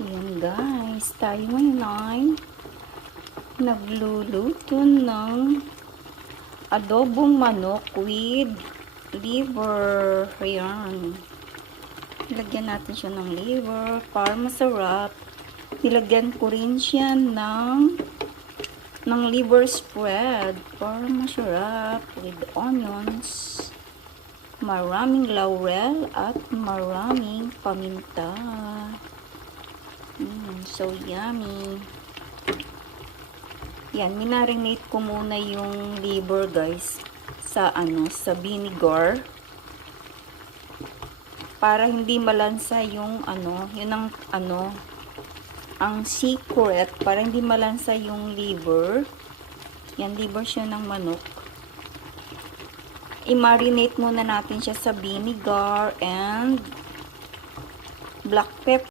Ayan guys, tayo ngayon ay nagluluto ng adobong manok with liver. Ayan. Nilagyan natin siya ng liver para masarap. Nilagyan ko rin siya ng liver spread para masarap with onions. Maraming laurel at maraming paminta. So yummy. Yan, minarinate ko muna yung liver guys sa vinegar para hindi malansa yung yun ang secret para hindi malansa yung liver. Yan, liver siya ng manok. I-marinate muna natin siya sa vinegar and black pepper.